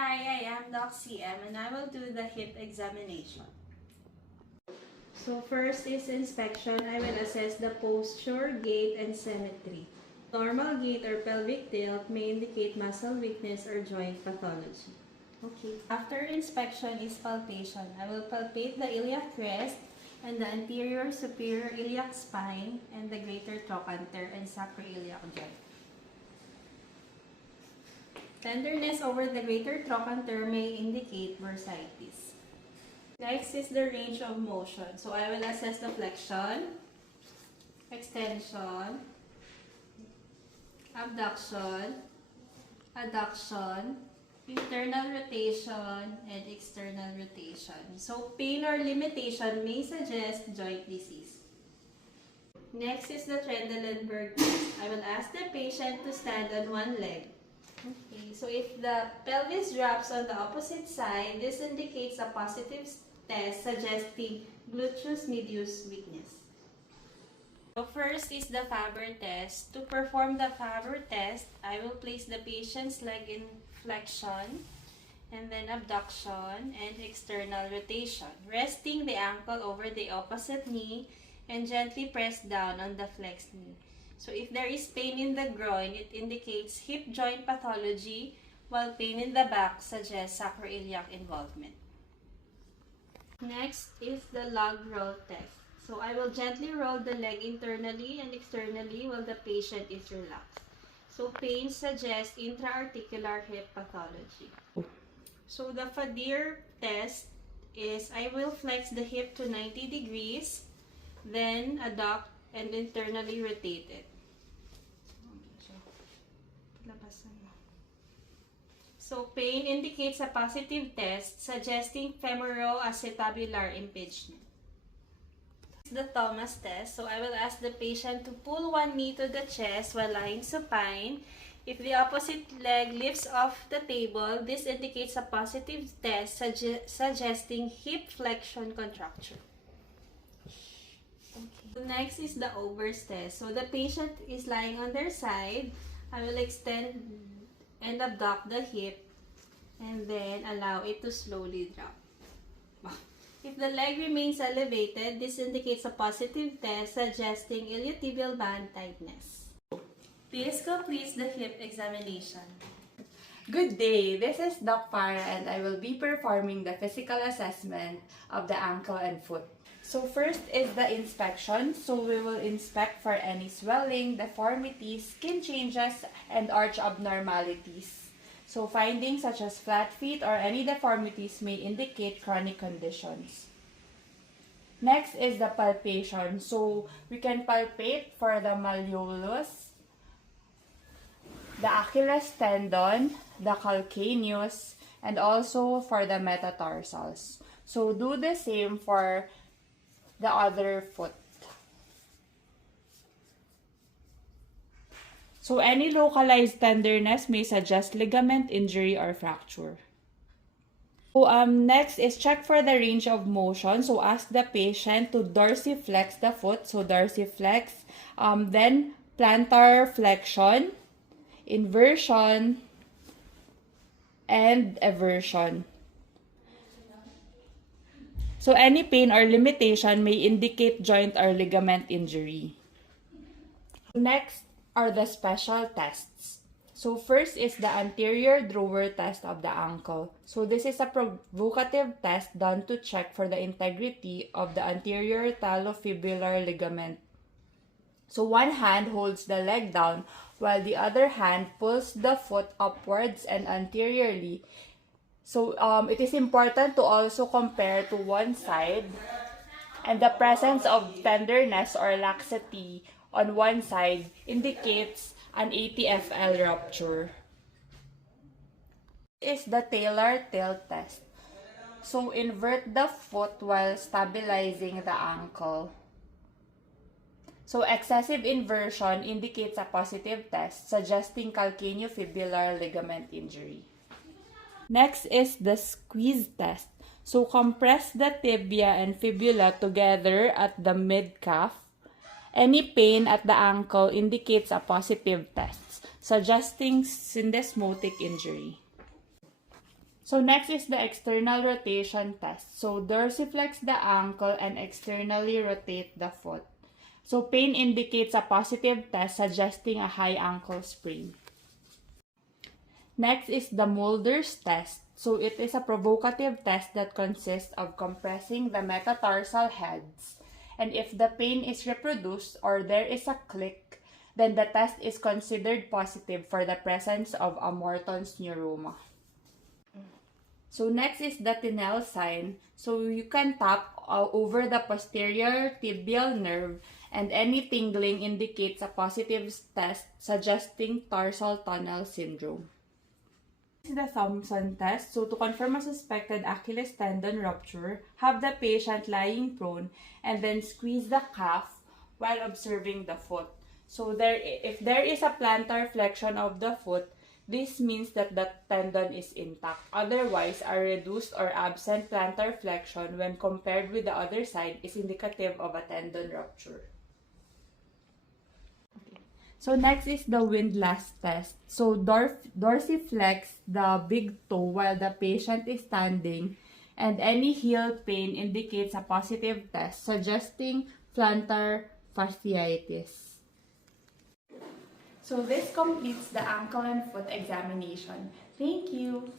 Hi, I am Doc CM and I will do the hip examination. So first is inspection. I will assess the posture, gait, and symmetry. Normal gait or pelvic tilt may indicate muscle weakness or joint pathology. Okay. After inspection is palpation. I will palpate the iliac crest and the anterior superior iliac spine and the greater trochanter and sacroiliac joint. Tenderness over the greater trochanter may indicate bursitis. Next is the range of motion. So I will assess the flexion, extension, abduction, adduction, internal rotation, and external rotation. So pain or limitation may suggest joint disease. Next is the Trendelenburg test. I will ask the patient to stand on one leg. Okay, so if the pelvis drops on the opposite side, this indicates a positive test suggesting gluteus medius weakness. So first is the Faber test. To perform the Faber test, I will place the patient's leg in flexion and then abduction and external rotation, resting the ankle over the opposite knee and gently press down on the flexed knee. So if there is pain in the groin, it indicates hip joint pathology, while pain in the back suggests sacroiliac involvement. Next is the log roll test. So I will gently roll the leg internally and externally while the patient is relaxed. So pain suggests intra-articular hip pathology. So the Fadir test is I will flex the hip to 90 degrees, then adduct and internally rotate it. So pain indicates a positive test suggesting femoroacetabular impingement. The Thomas test. So I will ask the patient to pull one knee to the chest while lying supine. If the opposite leg lifts off the table, this indicates a positive test suggesting hip flexion contracture. Okay. Next is the Ober's test. So the patient is lying on their side. I will extend and abduct the hip and then allow it to slowly drop. If the leg remains elevated, this indicates a positive test suggesting iliotibial band tightness. This completes the hip examination. Good day, this is Doc Farah and I will be performing the physical assessment of the ankle and foot. So first is the inspection. So we will inspect for any swelling, deformities, skin changes, and arch abnormalities. So findings such as flat feet or any deformities may indicate chronic conditions. Next is the palpation. So we can palpate for the malleolus, the Achilles tendon, the calcaneus, and also for the metatarsals. So do the same for the other foot. So any localized tenderness may suggest ligament injury or fracture. So next is check for the range of motion. So ask the patient to dorsiflex the foot. So dorsiflex, then plantar flexion, inversion, and eversion. So any pain or limitation may indicate joint or ligament injury. Next are the special tests. So first is the anterior drawer test of the ankle. So this is a provocative test done to check for the integrity of the anterior talofibular ligament. So one hand holds the leg down while the other hand pulls the foot upwards and anteriorly. So it is important to also compare to one side, and the presence of tenderness or laxity on one side indicates an ATFL rupture. This is the talar tilt test. So invert the foot while stabilizing the ankle. So excessive inversion indicates a positive test suggesting calcaneofibular ligament injury. Next is the squeeze test. So compress the tibia and fibula together at the mid-calf. Any pain at the ankle indicates a positive test, suggesting syndesmotic injury. So next is the external rotation test. So dorsiflex the ankle and externally rotate the foot. So pain indicates a positive test suggesting a high ankle sprain. Next is the Mulder's test. So it is a provocative test that consists of compressing the metatarsal heads. And if the pain is reproduced or there is a click, then the test is considered positive for the presence of a Morton's neuroma. So next is the Tinel sign. So you can tap over the posterior tibial nerve, and any tingling indicates a positive test suggesting tarsal tunnel syndrome. This is the Thompson test. So to confirm a suspected Achilles tendon rupture, have the patient lying prone and then squeeze the calf while observing the foot. So if there is a plantar flexion of the foot, this means that the tendon is intact. Otherwise, a reduced or absent plantar flexion when compared with the other side is indicative of a tendon rupture. So next is the windlass test. So dorsiflex the big toe while the patient is standing, and any heel pain indicates a positive test suggesting plantar fasciitis. So this completes the ankle and foot examination. Thank you.